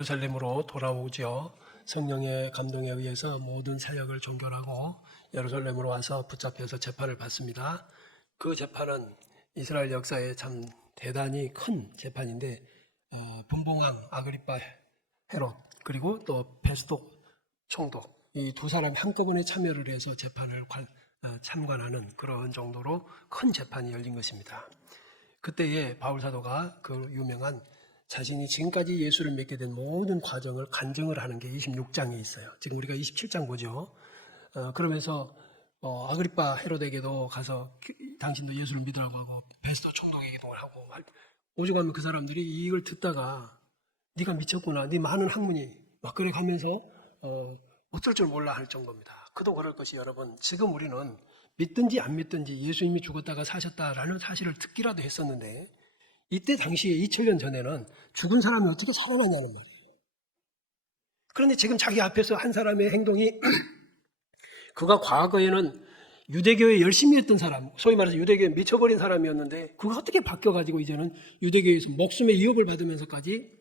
예루살렘으로 돌아오죠. 성령의 감동에 의해서 모든 사역을 종결하고 예루살렘으로 와서 붙잡혀서 재판을 받습니다. 그 재판은 이스라엘 역사에 참 대단히 큰 재판인데 분봉왕 아그리파 헤롯 그리고 또 베스도 총독 이 두 사람이 한꺼번에 참여를 해서 재판을 참관하는 그런 정도로 큰 재판이 열린 것입니다. 그때에 바울 사도가 그 유명한 자신이 지금까지 예수를 믿게 된 모든 과정을 간증을 하는 게 26장에 있어요. 지금 우리가 27장 보죠. 그러면서 아그리파 헤롯에게도 가서 당신도 예수를 믿으라고 하고 베스도 총독에게도 하고 오죽하면 그 사람들이 이걸 듣다가 네가 미쳤구나, 네 많은 학문이 막 그래 가면서 어쩔 줄 몰라 할 정도입니다. 그도 그럴 것이 여러분, 지금 우리는 믿든지 안 믿든지 예수님이 죽었다가 사셨다라는 사실을 듣기라도 했었는데 이때 당시에 2000년 전에는 죽은 사람이 어떻게 살아나냐는 말이에요. 그런데 지금 자기 앞에서 한 사람의 행동이 그가 과거에는 유대교에 열심히 했던 사람, 소위 말해서 유대교에 미쳐버린 사람이었는데 그가 어떻게 바뀌어가지고 이제는 유대교에서 목숨의 위협을 받으면서까지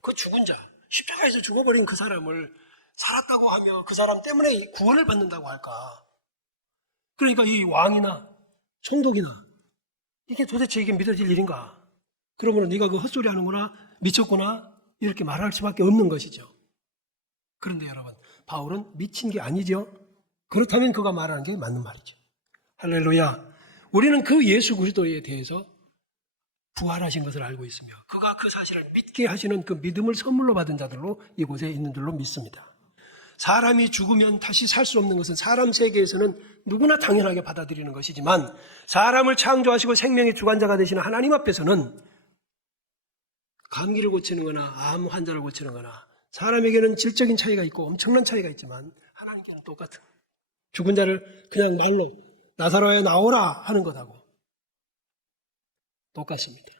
그 죽은 자, 십자가에서 죽어버린 그 사람을 살았다고 하며 그 사람 때문에 구원을 받는다고 할까? 그러니까 이 왕이나 총독이나 이게 도대체 이게 믿어질 일인가? 그러면 네가 그 헛소리 하는구나, 미쳤구나 이렇게 말할 수밖에 없는 것이죠. 그런데 여러분, 바울은 미친 게 아니죠. 그렇다면 그가 말하는 게 맞는 말이죠. 할렐루야. 우리는 그 예수 그리스도에 대해서 부활하신 것을 알고 있으며 그가 그 사실을 믿게 하시는 그 믿음을 선물로 받은 자들로 이곳에 있는 줄로 믿습니다. 사람이 죽으면 다시 살 수 없는 것은 사람 세계에서는 누구나 당연하게 받아들이는 것이지만 사람을 창조하시고 생명의 주관자가 되시는 하나님 앞에서는 감기를 고치는 거나 암 환자를 고치는 거나 사람에게는 질적인 차이가 있고 엄청난 차이가 있지만 하나님께는 똑같은 죽은 자를 그냥 말로 나사로야 나오라 하는 것하고 똑같습니다.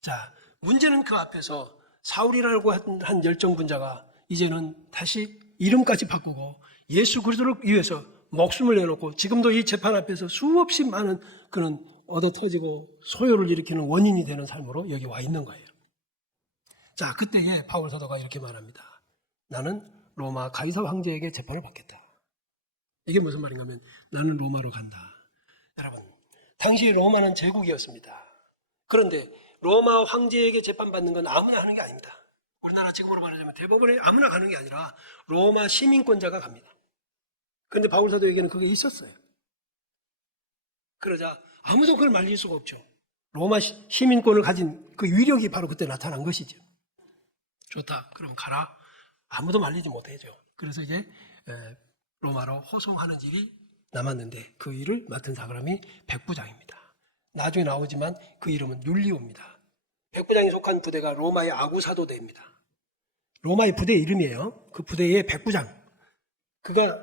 자, 문제는 그 앞에서 사울이라고 한 열정분자가 이제는 다시 이름까지 바꾸고 예수 그리스도를 위해서 목숨을 내놓고 지금도 이 재판 앞에서 수없이 많은 그런 얻어터지고 소요를 일으키는 원인이 되는 삶으로 여기 와 있는 거예요. 자, 그때에 바울 사도가 이렇게 말합니다. 나는 로마 가이사 황제에게 재판을 받겠다. 이게 무슨 말인가 하면 나는 로마로 간다. 여러분, 당시 로마는 제국이었습니다. 그런데 로마 황제에게 재판받는 건 아무나 하는 게 아닙니다. 우리나라 지금으로 말하자면 대법원에 아무나 가는 게 아니라 로마 시민권자가 갑니다. 그런데 바울 사도에게는 그게 있었어요. 그러자 아무도 그걸 말릴 수가 없죠. 로마 시민권을 가진 그 위력이 바로 그때 나타난 것이죠. 좋다, 그럼 가라. 아무도 말리지 못해죠. 그래서 이제 로마로 호송하는 일이 남았는데 그 일을 맡은 사람이 백부장입니다. 나중에 나오지만 그 이름은 율리오입니다. 백부장이 속한 부대가 로마의 아구사도대입니다. 로마의 부대 이름이에요. 그 부대의 백부장. 그가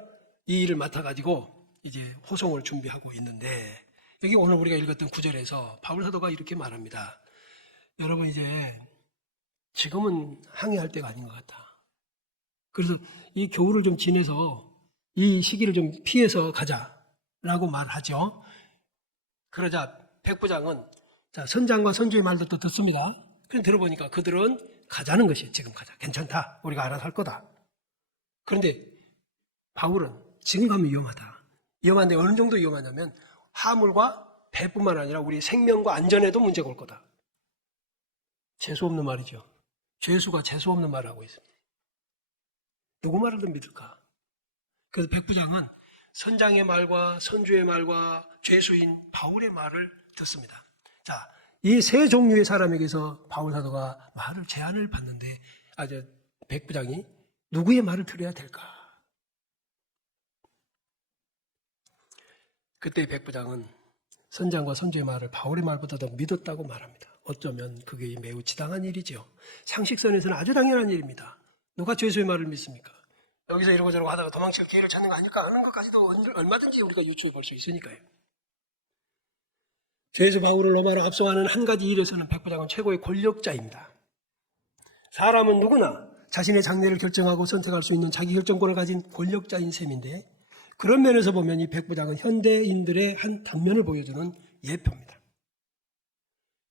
이 일을 맡아가지고 이제 호송을 준비하고 있는데 여기 오늘 우리가 읽었던 구절에서 바울 사도가 이렇게 말합니다. 여러분, 이제 지금은 항해할 때가 아닌 것 같다. 그래서 이 겨울을 좀 지내서 이 시기를 좀 피해서 가자라고 말하죠. 그러자 백부장은 자, 선장과 선주의 말들도 듣습니다. 그럼 들어보니까 그들은 가자는 것이에요. 지금 가자. 괜찮다. 우리가 알아서 할 거다. 그런데 바울은 지금 가면 위험하다. 위험한데 어느 정도 위험하냐면 화물과 배뿐만 아니라 우리 생명과 안전에도 문제가 올 거다. 재수 없는 말이죠. 죄수가 재수 없는 말을 하고 있습니다. 누구 말을 더 믿을까? 그래서 백부장은 선장의 말과 선주의 말과 죄수인 바울의 말을 듣습니다. 자, 이 세 종류의 사람에게서 바울 사도가 말을 제안을 받는데 백부장이 누구의 말을 들어야 될까? 그때 백부장은 선장과 선주의 말을 바울의 말보다 더 믿었다고 말합니다. 어쩌면 그게 매우 지당한 일이죠. 상식선에서는 아주 당연한 일입니다. 누가 죄수의 말을 믿습니까? 여기서 이러고 저러고 하다가 도망칠 기회를 찾는 거 아닐까 하는 것까지도 얼마든지 우리가 유추해 볼 수 있으니까요. 죄수 바울을 로마로 압송하는 한 가지 일에서는 백부장은 최고의 권력자입니다. 사람은 누구나 자신의 장래를 결정하고 선택할 수 있는 자기 결정권을 가진 권력자인 셈인데 그런 면에서 보면 이 백부장은 현대인들의 한 단면을 보여주는 예표입니다.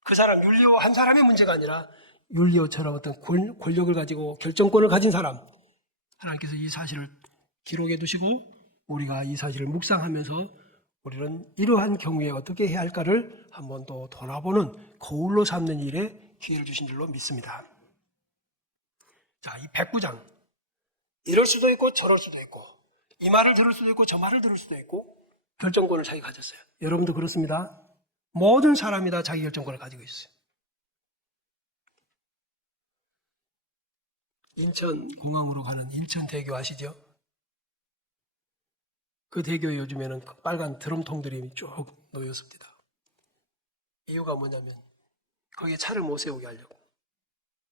그 사람 율리오 한 사람의 문제가 아니라 율리오처럼 어떤 권력을 가지고 결정권을 가진 사람, 하나님께서 이 사실을 기록해 두시고 우리가 이 사실을 묵상하면서 우리는 이러한 경우에 어떻게 해야 할까를 한 번 더 돌아보는 거울로 삼는 일에 기회를 주신 줄로 믿습니다. 자, 이 백부장, 이럴 수도 있고 저럴 수도 있고 이 말을 들을 수도 있고 저 말을 들을 수도 있고 결정권을 자기가 가졌어요. 여러분도 그렇습니다. 모든 사람이 다 자기 결정권을 가지고 있어요. 인천공항으로 가는 인천대교 아시죠? 그 대교에 요즘에는 빨간 드럼통들이 쭉 놓였습니다. 이유가 뭐냐면 거기에 차를 못 세우게 하려고.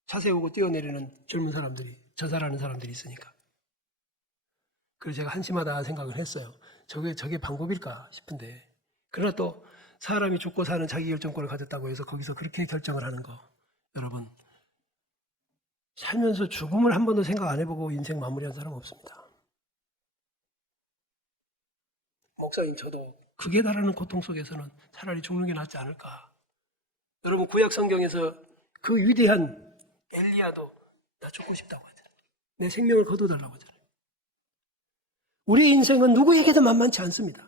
차 세우고 뛰어내리는 젊은 사람들이, 저살하는 사람들이 있으니까. 그래서 제가 한심하다 생각을 했어요. 저게 방법일까 싶은데. 그러나 또 사람이 죽고 사는 자기 결정권을 가졌다고 해서 거기서 그렇게 결정을 하는 거. 여러분, 살면서 죽음을 한 번도 생각 안 해보고 인생 마무리한 사람 없습니다. 목사님, 저도 극에 달하는 고통 속에서는 차라리 죽는 게 낫지 않을까. 여러분, 구약 성경에서 그 위대한 엘리야도 나 죽고 싶다고 하잖아요. 내 생명을 거둬달라고 하잖아요. 우리 인생은 누구에게도 만만치 않습니다.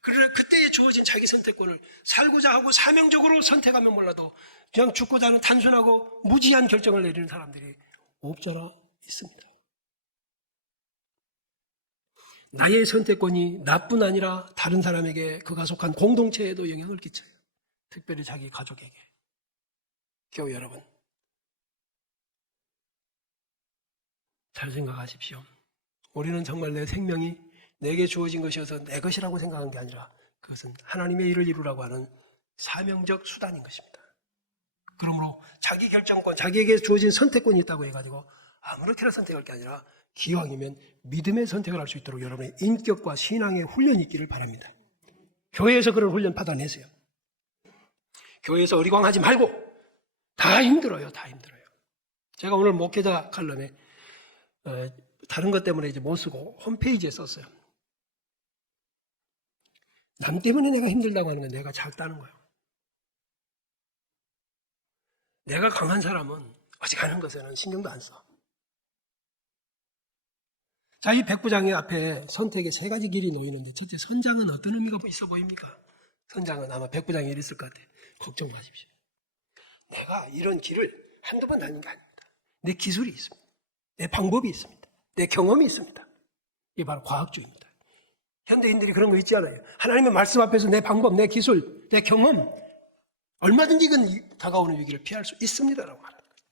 그러나 그때에 주어진 자기 선택권을 살고자 하고 사명적으로 선택하면 몰라도 그냥 죽고자 하는 단순하고 무지한 결정을 내리는 사람들이 없잖아 있습니다. 나의 선택권이 나뿐 아니라 다른 사람에게 그가 속한 공동체에도 영향을 끼쳐요. 특별히 자기 가족에게. 교회 여러분, 잘 생각하십시오. 우리는 정말 내 생명이 내게 주어진 것이어서 내 것이라고 생각한 게 아니라 그것은 하나님의 일을 이루라고 하는 사명적 수단인 것입니다. 그러므로 자기 결정권, 자기에게 주어진 선택권이 있다고 해가지고 아무렇게나 선택할 게 아니라 기왕이면 믿음의 선택을 할 수 있도록 여러분의 인격과 신앙의 훈련이 있기를 바랍니다. 교회에서 그런 훈련 받아내세요. 교회에서 어리광하지 말고 다 힘들어요. 다 힘들어요. 제가 오늘 목회자 칼럼에 다른 것 때문에 이제 못 쓰고 홈페이지에 썼어요. 남 때문에 내가 힘들다고 하는 건 내가 작다는 거예요. 내가 강한 사람은 어지간한 것에는 신경도 안 써. 자, 이 백부장의 앞에 선택의 세 가지 길이 놓이는데 첫째, 선장은 어떤 의미가 있어 보입니까? 선장은 아마 백부장이 있을 것 같아요. 걱정 마십시오. 내가 이런 길을 한두 번 다닌 게 아닙니다. 내 기술이 있습니다. 내 방법이 있습니다. 내 경험이 있습니다. 이게 바로 과학주의입니다. 현대인들이 그런 거 있지 않아요. 하나님의 말씀 앞에서 내 방법, 내 기술, 내 경험 얼마든지 이건 다가오는 위기를 피할 수 있습니다라고 말하는 거예요.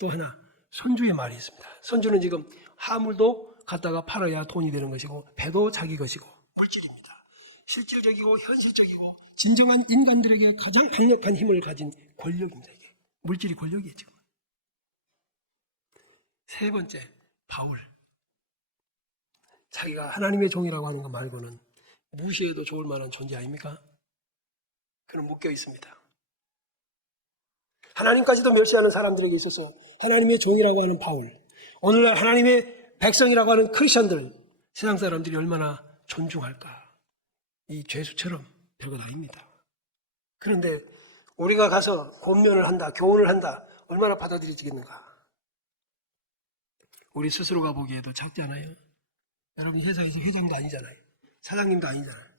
또 하나, 선주의 말이 있습니다. 선주는 지금 화물도 갖다가 팔아야 돈이 되는 것이고 배도 자기 것이고 물질입니다. 실질적이고 현실적이고 진정한 인간들에게 가장 강력한 힘을 가진 권력입니다. 이게 물질이 권력이에요 지금. 세 번째, 바울. 자기가 하나님의 종이라고 하는 것 말고는 무시해도 좋을 만한 존재 아닙니까? 그는 묶여 있습니다. 하나님까지도 멸시하는 사람들에게 있어서 하나님의 종이라고 하는 바울, 오늘날 하나님의 백성이라고 하는 크리스천들, 세상 사람들이 얼마나 존중할까. 이 죄수처럼 별것 아닙니다. 그런데 우리가 가서 권면을 한다, 교훈을 한다, 얼마나 받아들여지겠는가. 우리 스스로가 보기에도 작지 않아요? 여러분 세상에서 회장도 아니잖아요. 사장님도 아니잖아요.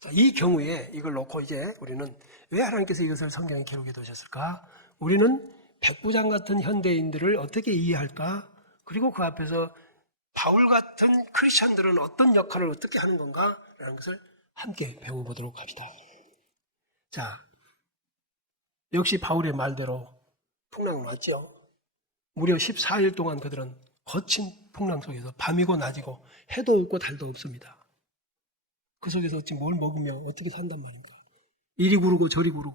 자, 이 경우에 이걸 놓고 이제 우리는 왜 하나님께서 이것을 성경에 기록해 두셨을까? 우리는 백부장 같은 현대인들을 어떻게 이해할까? 그리고 그 앞에서 바울 같은 크리스천들은 어떤 역할을 어떻게 하는 건가? 라는 것을 함께 배워보도록 합시다. 자, 역시 바울의 말대로 풍랑은 왔죠. 무려 14일 동안 그들은 거친 풍랑 속에서 밤이고 낮이고 해도 없고 달도 없습니다. 그 속에서 어찌 뭘 먹으며 어떻게 산단 말인가. 이리 구르고 저리 구르고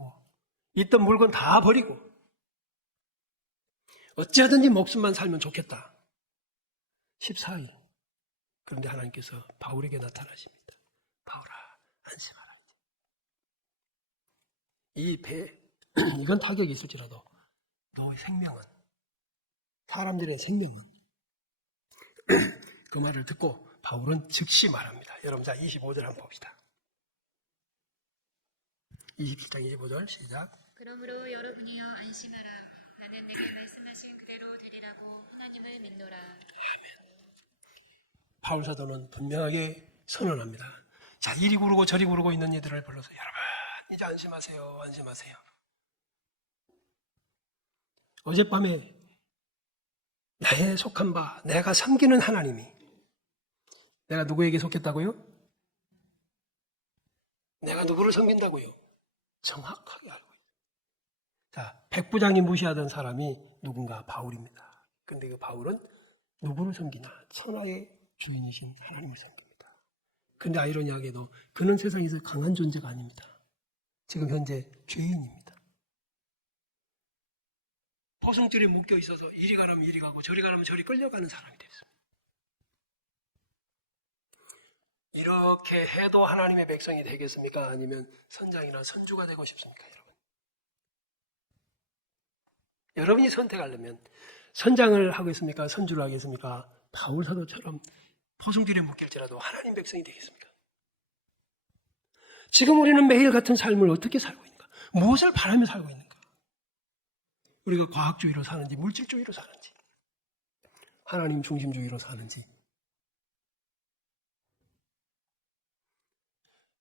있던 물건 다 버리고 어찌하든지 목숨만 살면 좋겠다. 14일. 그런데 하나님께서 바울에게 나타나십니다. 바울아, 안심하라. 이 배, 이건 타격이 있을지라도 너의 생명은, 사람들의 생명은 그 말을 듣고 바울은 즉시 말합니다. 여러분, 자 25절 한번 봅시다. 27장 25절 시작. 그러므로 여러분이여 안심하라. 나는 내게 말씀하신 그대로 되리라고 하나님을 믿노라. 바울 사도는 분명하게 선언합니다. 자, 이리 구르고 저리 구르고 있는 이들을 불러서 여러분 이제 안심하세요. 안심하세요. 어젯밤에 나의 속한 바, 내가 섬기는 하나님이, 내가 누구에게 속했다고요? 내가 누구를 섬긴다고요? 정확하게 알고 있어요. 자, 백부장이 무시하던 사람이 누군가? 바울입니다. 근데 그 바울은 누구를 섬기나? 천하의 주인이신 하나님을 섬깁니다. 근데 아이러니하게도 그는 세상에서 강한 존재가 아닙니다. 지금 현재 죄인입니다. 포승줄에 묶여 있어서 이리 가라면 이리 가고 저리 가라면 저리 끌려가는 사람이 됐습니다. 이렇게 해도 하나님의 백성이 되겠습니까? 아니면 선장이나 선주가 되고 싶습니까, 여러분? 여러분이 선택하려면 선장을 하겠습니까? 선주를 하겠습니까? 바울 사도처럼 포승줄에 묶일지라도 하나님 백성이 되겠습니까? 지금 우리는 매일 같은 삶을 어떻게 살고 있는가? 무엇을 바라며 살고 있는가? 우리가 과학주의로 사는지 물질주의로 사는지 하나님 중심주의로 사는지.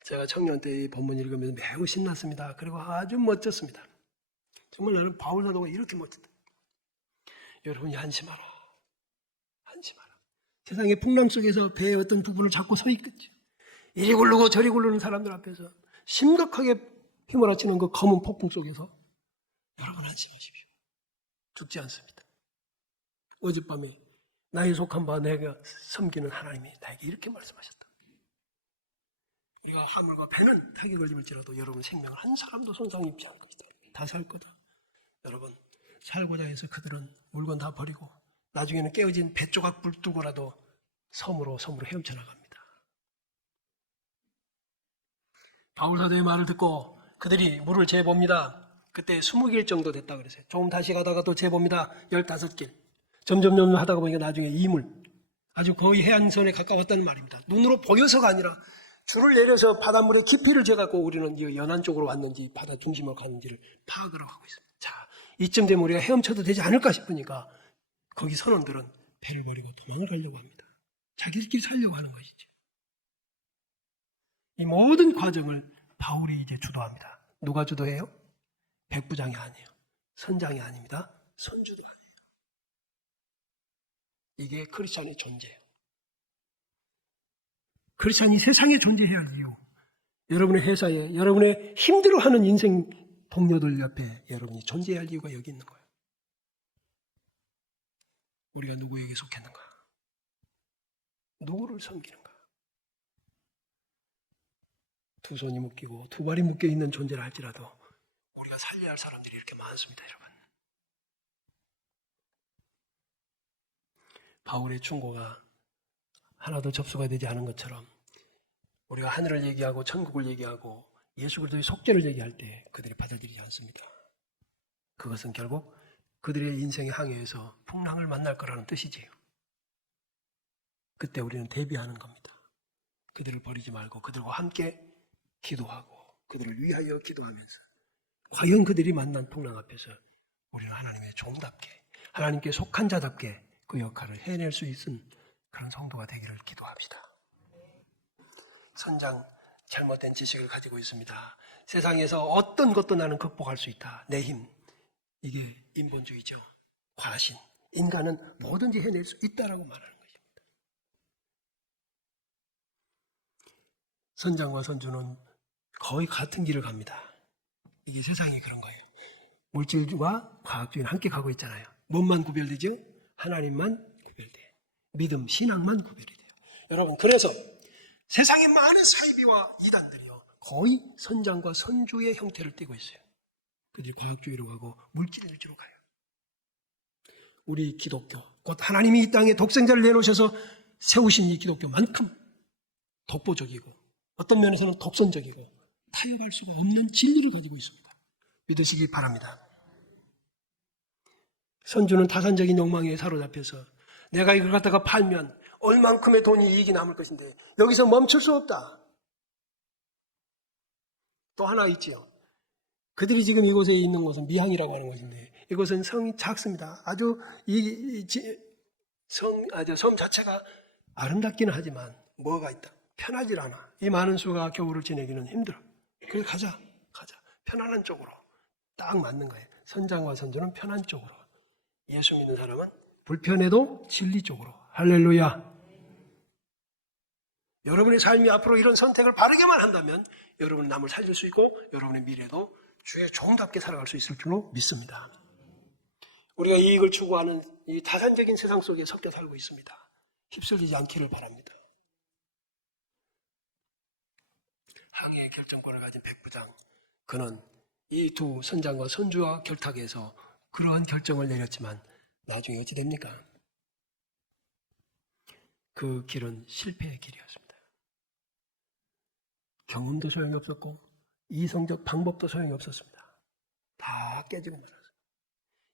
제가 청년 때 이 본문 읽으면서 매우 신났습니다. 그리고 아주 멋졌습니다. 정말 나는 바울 사도가 이렇게 멋졌다. 여러분이 안심하라. 안심하라. 세상의 풍랑 속에서 배의 어떤 부분을 잡고 서 있겠지. 이리 굴르고 저리 굴르는 사람들 앞에서 심각하게 휘몰아치는 그 검은 폭풍 속에서 여러분 안심하십시오. 죽지 않습니다. 어젯밤에 나의 속한 바 내가 섬기는 하나님이 나에게 이렇게 말씀하셨다. 우리가 화물과 배는 타격을 걸릴지라도 여러분 생명을 한 사람도 손상 입지 않을 것이다. 다 살 거다. 여러분 살고자 해서 그들은 물건 다 버리고 나중에는 깨어진 배 조각 불두고라도 섬으로 헤엄쳐 나갑니다. 바울 사도의 말을 듣고 그들이 물을 재봅니다. 그때 20길 정도 됐다 그랬어요. 조금 다시 가다가 또 재봅니다. 15길. 점점 하다가 보니까 나중에 2물. 아주 거의 해안선에 가까웠다는 말입니다. 눈으로 보여서가 아니라 줄을 내려서 바닷물의 깊이를 재갖고 우리는 연안 쪽으로 왔는지 바다 중심으로 가는지를 파악을 하고 있습니다. 자, 이쯤 되면 우리가 헤엄쳐도 되지 않을까 싶으니까 거기 선원들은 배를 버리고 도망을 가려고 합니다. 자기들끼리 살려고 하는 것이죠. 이 모든 과정을 바울이 이제 주도합니다. 누가 주도해요? 백부장이 아니에요. 선장이 아닙니다. 선주도 아니에요. 이게 크리스찬의 존재예요. 크리스찬이 세상에 존재해야 할 이유. 여러분의 회사에, 여러분의 힘들어하는 인생 동료들 옆에 여러분이 존재해야 할 이유가 여기 있는 거예요. 우리가 누구에게 속했는가? 누구를 섬기는가? 두 손이 묶이고 두 발이 묶여 있는 존재를 할지라도 우리가 살려야 할 사람들이 이렇게 많습니다, 여러분. 바울의 충고가 하나도 접수가 되지 않은 것처럼 우리가 하늘을 얘기하고 천국을 얘기하고 예수 그리스도의 속죄를 얘기할 때 그들이 받아들이지 않습니다. 그것은 결국 그들의 인생의 항해에서 풍랑을 만날 거라는 뜻이지요. 그때 우리는 대비하는 겁니다. 그들을 버리지 말고 그들과 함께 기도하고 그들을 위하여 기도하면서 과연 그들이 만난 풍랑 앞에서 우리는 하나님의 종답게 하나님께 속한 자답게 그 역할을 해낼 수 있는 그런 성도가 되기를 기도합시다. 선장, 잘못된 지식을 가지고 있습니다. 세상에서 어떤 것도 나는 극복할 수 있다. 내 힘. 이게 인본주의죠. 과신. 인간은 뭐든지 해낼 수 있다라고 말하는 것입니다. 선장과 선주는 거의 같은 길을 갑니다. 이게 세상이 그런 거예요. 물질주와 과학주의는 함께 가고 있잖아요. 뭔만 구별되죠? 하나님만 구별돼요. 믿음, 신앙만 구별이 돼요. 여러분, 그래서 세상의 많은 사이비와 이단들이요 거의 선장과 선주의 형태를 띠고 있어요. 그들이 과학주의로 가고 물질주의로 가요. 우리 기독교, 곧 하나님이 이 땅에 독생자를 내놓으셔서 세우신 이 기독교만큼 독보적이고 어떤 면에서는 독선적이고 타협할 수가 없는 진리를 가지고 있습니다. 믿으시기 바랍니다. 선주는 타산적인 욕망에 사로잡혀서 내가 이걸 갖다가 팔면 얼만큼의 돈이 이익이 남을 것인데 여기서 멈출 수 없다. 또 하나 있지요. 그들이 지금 이곳에 있는 곳은 미항이라고 하는 곳인데 이곳은 성이 작습니다. 아주 섬 자체가 아름답기는 하지만 뭐가 있다? 편하질 않아. 이 많은 수가 겨울을 지내기는 힘들어. 그래 가자. 편안한 쪽으로. 딱 맞는 거예요. 선장과 선조는 편한 쪽으로. 예수 믿는 사람은 불편해도 진리 쪽으로. 할렐루야. 여러분의 삶이 앞으로 이런 선택을 바르게만 한다면 여러분은 남을 살릴 수 있고 여러분의 미래도 주의 종답게 살아갈 수 있을 줄로 믿습니다. 우리가 이익을 추구하는 이 다산적인 세상 속에 섞여 살고 있습니다. 휩쓸리지 않기를 바랍니다. 항해의 결정권을 가진 백부장, 그는 이 두 선장과 선주와 결탁해서 그러한 결정을 내렸지만 나중에 어찌 됩니까? 그 길은 실패의 길이었습니다. 경험도 소용이 없었고 이성적 방법도 소용이 없었습니다. 다 깨지고 말았어요.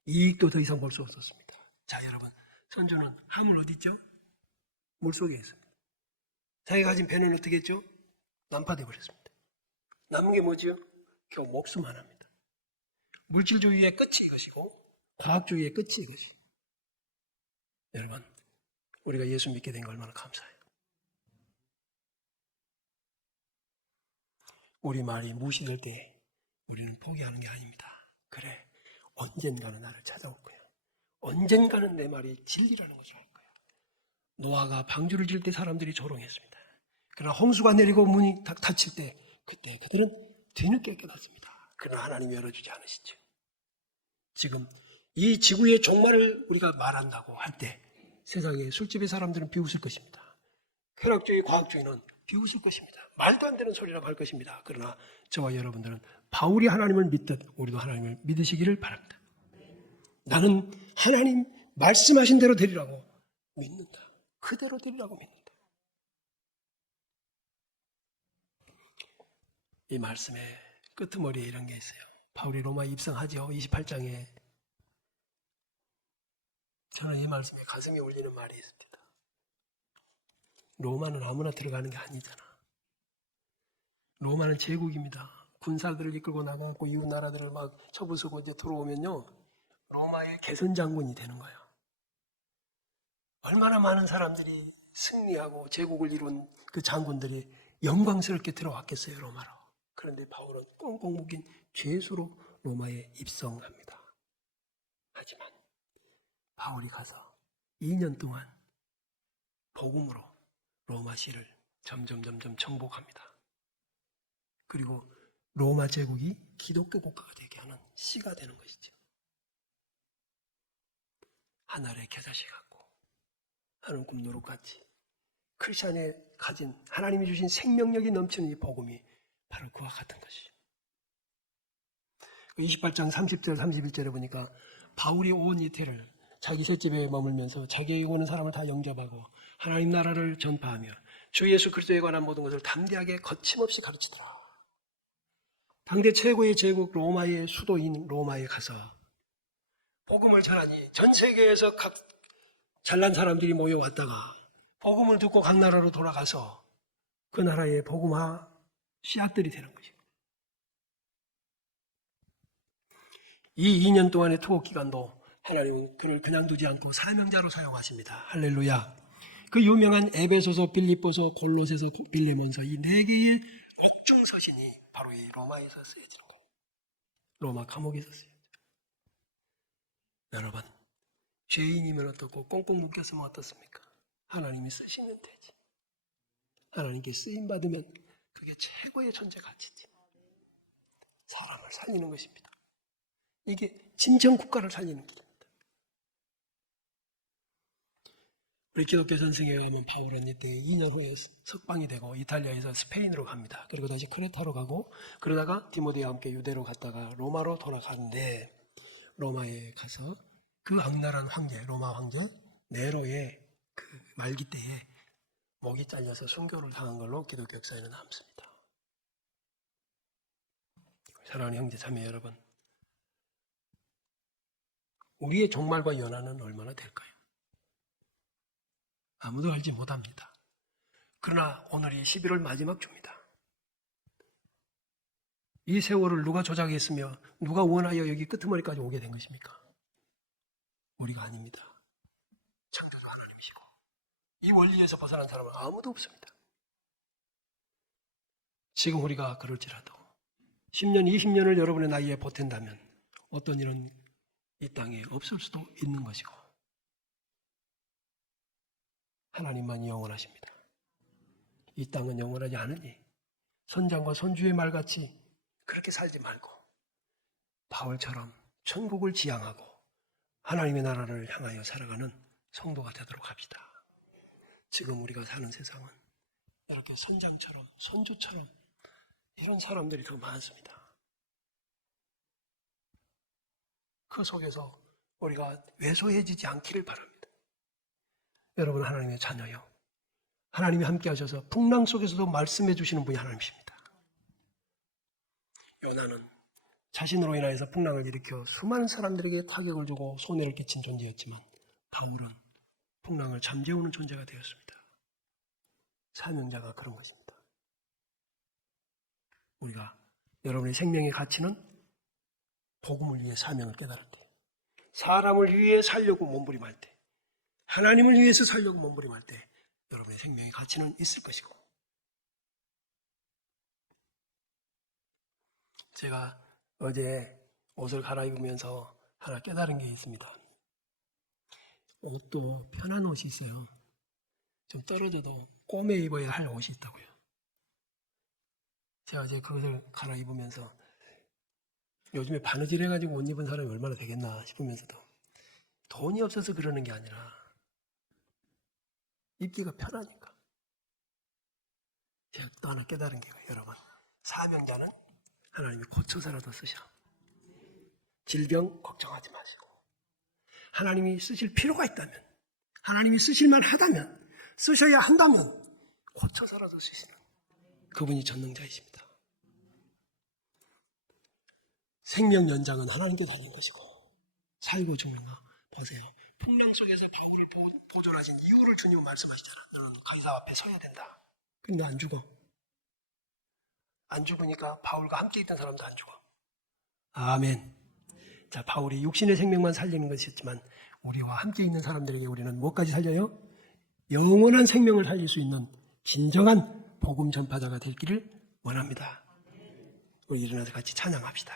이익도 더 이상 볼 수 없었습니다. 자, 여러분, 선주는 하물 어디 있죠? 물속에 있습니다. 자기가 가진 배는 어떻게 했죠? 난파되어 버렸습니다. 남은 게 뭐지요? 겨우 목숨 하나입니다. 물질주의의 끝이 이것이고 과학주의의 끝이 이것이. 여러분, 우리가 예수 믿게 된 거 얼마나 감사해요. 우리 말이 무시될 때 우리는 포기하는 게 아닙니다. 그래, 언젠가는 나를 찾아올 거야. 언젠가는 내 말이 진리라는 것을 알 거야. 노아가 방주를 지을 때 사람들이 조롱했습니다. 그러나 홍수가 내리고 문이 닫힐 때 그때 그들은 뒤늦게 깨닫습니다. 그러나 하나님이 열어주지 않으시죠. 지금 이 지구의 종말을 우리가 말한다고 할 때 세상의 술집의 사람들은 비웃을 것입니다. 쾌락주의, 과학주의는 비웃을 것입니다. 말도 안 되는 소리라고 할 것입니다. 그러나 저와 여러분들은 바울이 하나님을 믿듯 우리도 하나님을 믿으시기를 바랍니다. 나는 하나님 말씀하신 대로 되리라고 믿는다. 그대로 되리라고 믿는다. 이 말씀의 끄트머리에 이런 게 있어요. 바울이 로마에 입성하죠. 28장에. 저는 이 말씀에 가슴이 울리는 말이 있습니다. 로마는 아무나 들어가는 게 아니잖아. 로마는 제국입니다. 군사들을 이끌고 나가고 이웃 나라들을 막 쳐부수고 이제 들어오면요, 로마의 개선 장군이 되는 거예요. 얼마나 많은 사람들이 승리하고 제국을 이룬 그 장군들이 영광스럽게 들어왔겠어요, 로마로. 그런데 바울은 꽁꽁 묶인 죄수로 로마에 입성합니다. 하지만 바울이 가서 2년 동안 복음으로 로마시를 점점 정복합니다. 그리고 로마 제국이 기독교 국가가 되게 하는 시가 되는 것이죠. 하늘의 겨자씨 같고 하늘 꿈노릇같이 크리스천의 가진 하나님이 주신 생명력이 넘치는 이 복음이 바로 그와 같은 것이죠. 28장 30절 31절에 보니까 바울이 온 이태를 자기 셋집에 머물면서 자기에게 오는 사람을 다 영접하고 하나님 나라를 전파하며 주 예수 그리스도에 관한 모든 것을 담대하게 거침없이 가르치더라. 당대 최고의 제국 로마의 수도인 로마에 가서 복음을 전하니 전 세계에서 각 잘난 사람들이 모여왔다가 복음을 듣고 각 나라로 돌아가서 그 나라의 복음화 씨앗들이 되는 것이고, 이 2년 동안의 투어 기간도 하나님은 그를 그냥 두지 않고 사명자로 사용하십니다. 할렐루야. 그 유명한 에베소서, 빌립보서, 골로새서, 빌레몬서 이 4개의 옥중 서신이 바로 이 로마에서 쓰여지는 거예요. 로마 감옥에서 쓰여져요. 여러분, 죄인이면 어떻고 꽁꽁 묶였으면 어떻습니까? 하나님이 쓰시면 되지. 하나님께 쓰임받으면 그게 최고의 존재 가치지. 사람을 살리는 것입니다. 이게 진정 국가를 살리는 길입니다. 우리 기독교 전승에 가면 바울은 이때 2년 후에 석방이 되고 이탈리아에서 스페인으로 갑니다. 그리고 다시 크레타로 가고 그러다가 디모데와 함께 유대로 갔다가 로마로 돌아가는데, 로마에 가서 그 악랄한 황제, 로마 황제 네로의 그 말기 때에 목이 잘려서 순교를 당한 걸로 기독교 역사에는 남습니다. 사랑하는 형제 자매 여러분, 우리의 종말과 연한은 얼마나 될까요? 아무도 알지 못합니다. 그러나 오늘이 11월 마지막 주입니다. 이 세월을 누가 조작했으며 누가 원하여 여기 끄트머리까지 오게 된 것입니까? 우리가 아닙니다. 창조주 하나님이시고 이 원리에서 벗어난 사람은 아무도 없습니다. 지금 우리가 그럴지라도 10년, 20년을 여러분의 나이에 보탠다면 어떤 일은 이 땅에 없을 수도 있는 것이고 하나님만이 영원하십니다. 이 땅은 영원하지 않으니 선장과 선주의 말같이 그렇게 살지 말고 바울처럼 천국을 지향하고 하나님의 나라를 향하여 살아가는 성도가 되도록 합시다. 지금 우리가 사는 세상은 이렇게 선장처럼 선주처럼 이런 사람들이 더 많습니다. 그 속에서 우리가 왜소해지지 않기를 바랍니다. 여러분 하나님의 자녀요. 하나님이 함께 하셔서 풍랑 속에서도 말씀해 주시는 분이 하나님이십니다. 요나는 자신으로 인하여서 풍랑을 일으켜 수많은 사람들에게 타격을 주고 손해를 끼친 존재였지만 바울은 풍랑을 잠재우는 존재가 되었습니다. 사명자가 그런 것입니다. 우리가 여러분의 생명의 가치는 복음을 위해 사명을 깨달을 때, 사람을 위해 살려고 몸부림할 때, 하나님을 위해서 살려고 몸부림할 때 여러분의 생명의 가치는 있을 것이고, 제가 어제 옷을 갈아입으면서 하나 깨달은 게 있습니다. 옷도 편한 옷이 있어요. 좀 떨어져도 꼬매 입어야 할 옷이 있다고요. 제가 이제 그것을 갈아입으면서 요즘에 바느질 해가지고 옷 입은 사람이 얼마나 되겠나 싶으면서도 돈이 없어서 그러는 게 아니라 입기가 편하니까. 제가 또 하나 깨달은 게 여러분, 사명자는 하나님이 고쳐서라도 쓰셔. 질병 걱정하지 마시고 하나님이 쓰실 필요가 있다면, 하나님이 쓰실만 하다면, 쓰셔야 한다면 고쳐서라도 쓰시는 그분이 전능자이십니다. 생명 연장은 하나님께 달린 것이고 살고 죽는 거 보세요. 풍랑 속에서 바울을 보존하신 이유를 주님은 말씀하시잖아. 너는 가이사 앞에 서야 된다. 근데 안 죽어. 안 죽으니까 바울과 함께 있던 사람도 안 죽어. 아멘. 자, 바울이 육신의 생명만 살리는 것이었지만 우리와 함께 있는 사람들에게 우리는 뭐까지 살려요? 영원한 생명을 살릴 수 있는 진정한 복음 전파자가 될 길을 원합니다. 우리 일어나서 같이 찬양합시다.